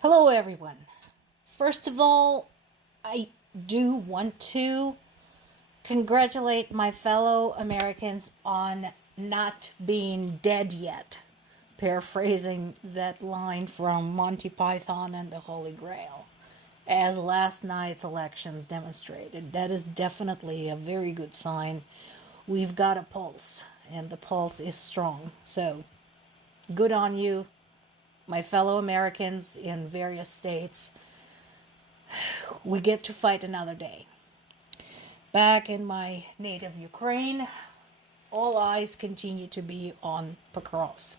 Hello, everyone. First of all, I do want to congratulate my fellow Americans on not being dead yet, paraphrasing that line from Monty Python and the Holy Grail. As last night's elections demonstrated, that is definitely a very good sign. We've got a pulse, and the pulse is strong. So, good on you, my fellow Americans in various states. We get to fight another day. Back in my native Ukraine, all eyes continue to be on Pokrovsk.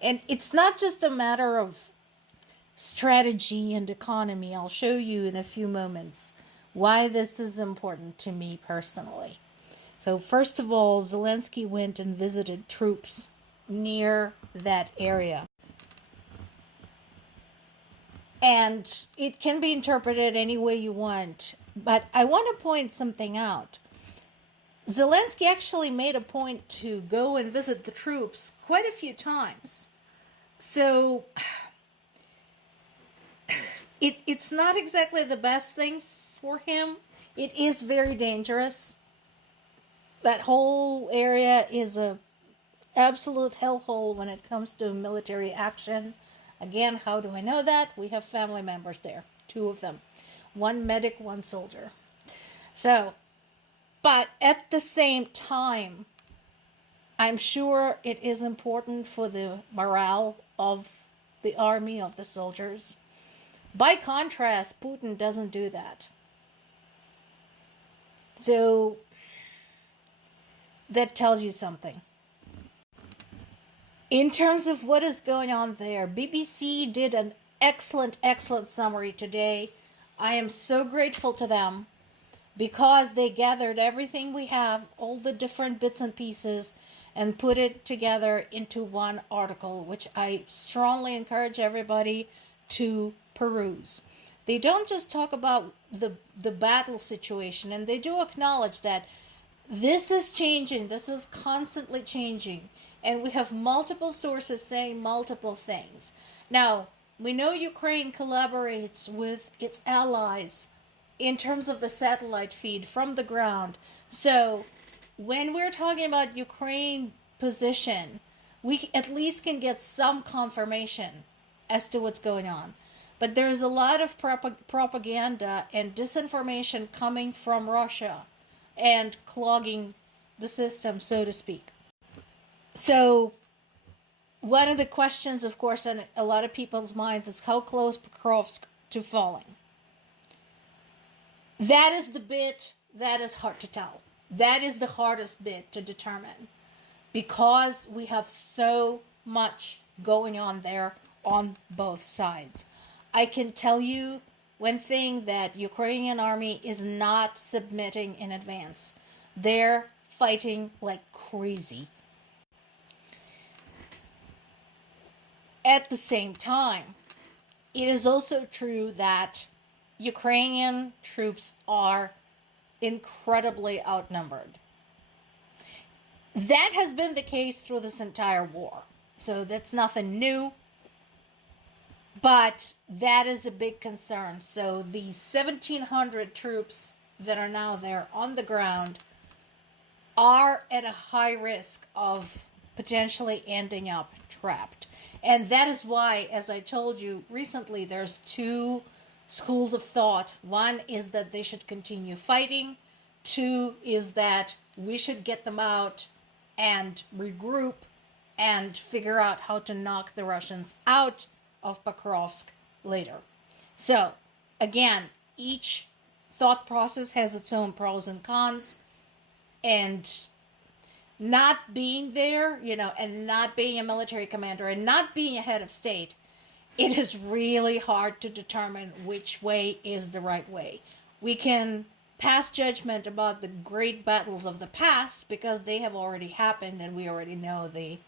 And it's not just a matter of strategy and economy. I'll show you in a few moments why this is important to me personally. So, first of all, Zelensky went and visited troops near that area. And it can be interpreted any way you want. But I want to point something out. Zelensky actually made a point to go and visit the troops quite a few times. So it's not exactly the best thing for him. It is very dangerous. That whole area is a absolute hellhole when it comes to military action. Again, how do I know that? We have family members there, two of them. One medic, one soldier. So, but at the same time, I'm sure it is important for the morale of the army, of the soldiers. By contrast, Putin doesn't do that. So, that tells you something. In terms of what is going on there, BBC did an excellent summary today. I am so grateful to them because they gathered everything we have, all the different bits and pieces, and put it together into one article, which I strongly encourage everybody to peruse. They don't just talk about the battle situation, and they do acknowledge that this is changing, this is constantly changing, and we have multiple sources saying multiple things. Now, we know Ukraine collaborates with its allies in terms of the satellite feed from the ground. So, when we're talking about Ukraine position, we at least can get some confirmation as to what's going on. But there's a lot of propaganda and disinformation coming from Russia and clogging the system, so to speak. So, one of the questions, of course, on a lot of people's minds is how close Pokrovsk to falling. That is the bit that is hard to tell. That is the hardest bit to determine because we have so much going on there on both sides. I can tell you one thing, that Ukrainian army is not submitting in advance. They're fighting like crazy. At the same time, it is also true that Ukrainian troops are incredibly outnumbered. That has been the case through this entire war. So that's nothing new. But that is a big concern. So the 1,700 troops that are now there on the ground are at a high risk of potentially ending up trapped. And that is why, as I told you recently, there's two schools of thought. One is that they should continue fighting. Two is that we should get them out and regroup and figure out how to knock the Russians out of Pokrovsk later. So, again, each thought process has its own pros and cons, and not being there, and not being a military commander and not being a head of state, it is really hard to determine which way is the right way. We can pass judgment about the great battles of the past because they have already happened and we already know the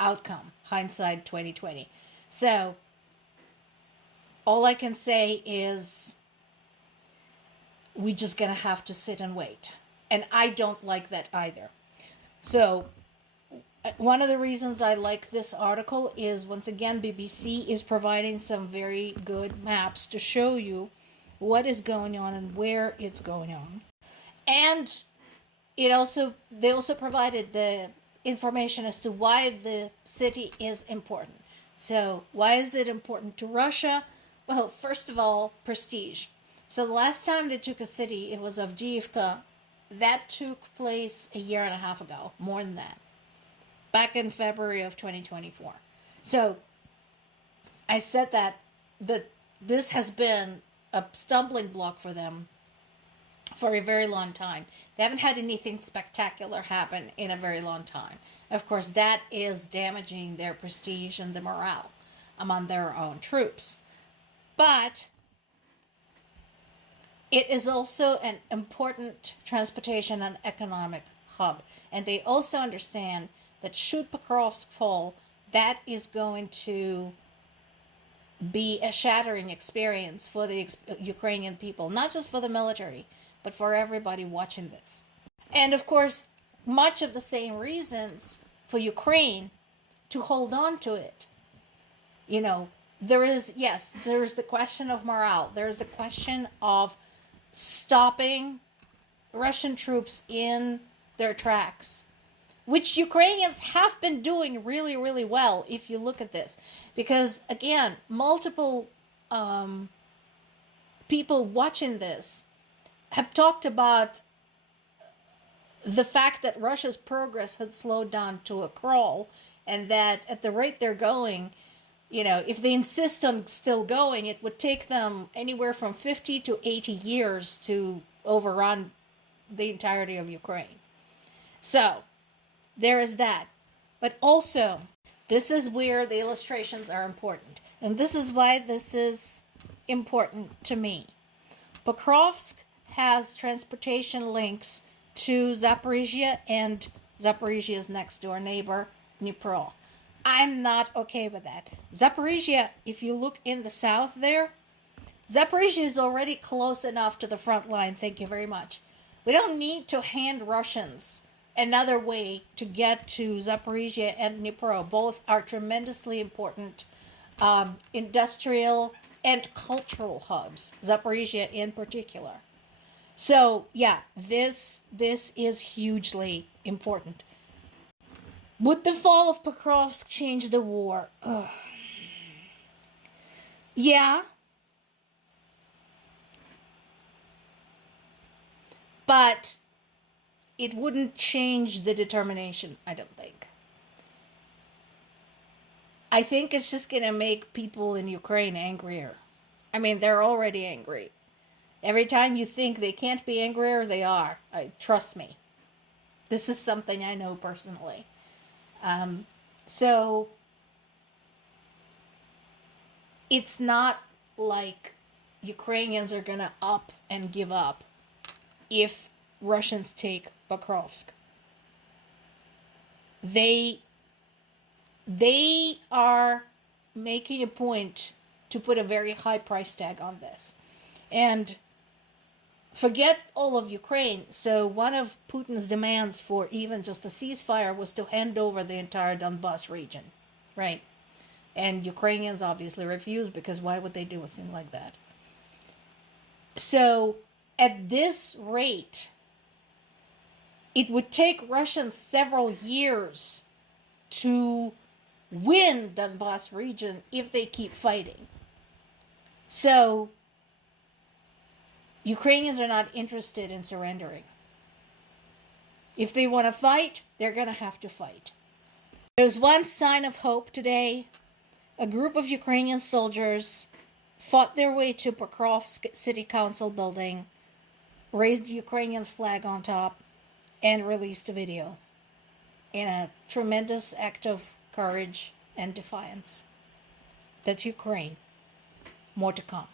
outcome. Hindsight 2020. So, all I can say is we just gonna have to sit and wait. And I don't like that either. So, One of the reasons I like this article is, once again, BBC is providing some very good maps to show you what is going on and where it's going on. And they also provided the information as to why the city is important. So why is it important to Russia? Well, first of all, prestige. So the last time they took a city, it was Avdiivka. That took place a year and a half ago, more than that, back in February of 2024. So I said that this has been a stumbling block for them for a very long time. They haven't had anything spectacular happen in a very long time. Of course, that is damaging their prestige and the morale among their own troops. But it is also an important transportation and economic hub. And they also understand that should Pokrovsk fall, that is going to be a shattering experience for the Ukrainian people, not just for the military, but for everybody watching this. And of course, much of the same reasons for Ukraine to hold on to it. There is the question of morale. There is the question of stopping Russian troops in their tracks, which Ukrainians have been doing really, really well if you look at this. Because, again, multiple people watching this have talked about the fact that Russia's progress had slowed down to a crawl, and that at the rate they're going, if they insist on still going, it would take them anywhere from 50 to 80 years to overrun the entirety of Ukraine. So, there is that. But also, this is where the illustrations are important. And this is why this is important to me. Pokrovsk has transportation links to Zaporizhia and Zaporizhia's next door neighbor, Dnipro. I'm not okay with that. Zaporizhia, if you look in the south there, Zaporizhia is already close enough to the front line. Thank you very much. We don't need to hand Russians another way to get to Zaporizhia and Dnipro. Both are tremendously important industrial and cultural hubs, Zaporizhia in particular. So, yeah, this is hugely important. Would the fall of Pokrovsk change the war? Ugh. Yeah. But it wouldn't change the determination, I don't think. I think it's just going to make people in Ukraine angrier. I mean, they're already angry. Every time you think they can't be angrier, they are. Trust me. This is something I know personally. So, it's not like Ukrainians are going to up and give up if Russians take Pokrovsk. They are making a point to put a very high price tag on this. And forget all of Ukraine. So one of Putin's demands for even just a ceasefire was to hand over the entire Donbas region, right? And Ukrainians obviously refused, because why would they do a thing like that? So at this rate, it would take Russians several years to win Donbas region if they keep fighting. So Ukrainians are not interested in surrendering. If they want to fight, they're going to have to fight. There's one sign of hope today. A group of Ukrainian soldiers fought their way to Pokrovsk City Council building, raised the Ukrainian flag on top, and released a video in a tremendous act of courage and defiance. That's Ukraine. More to come.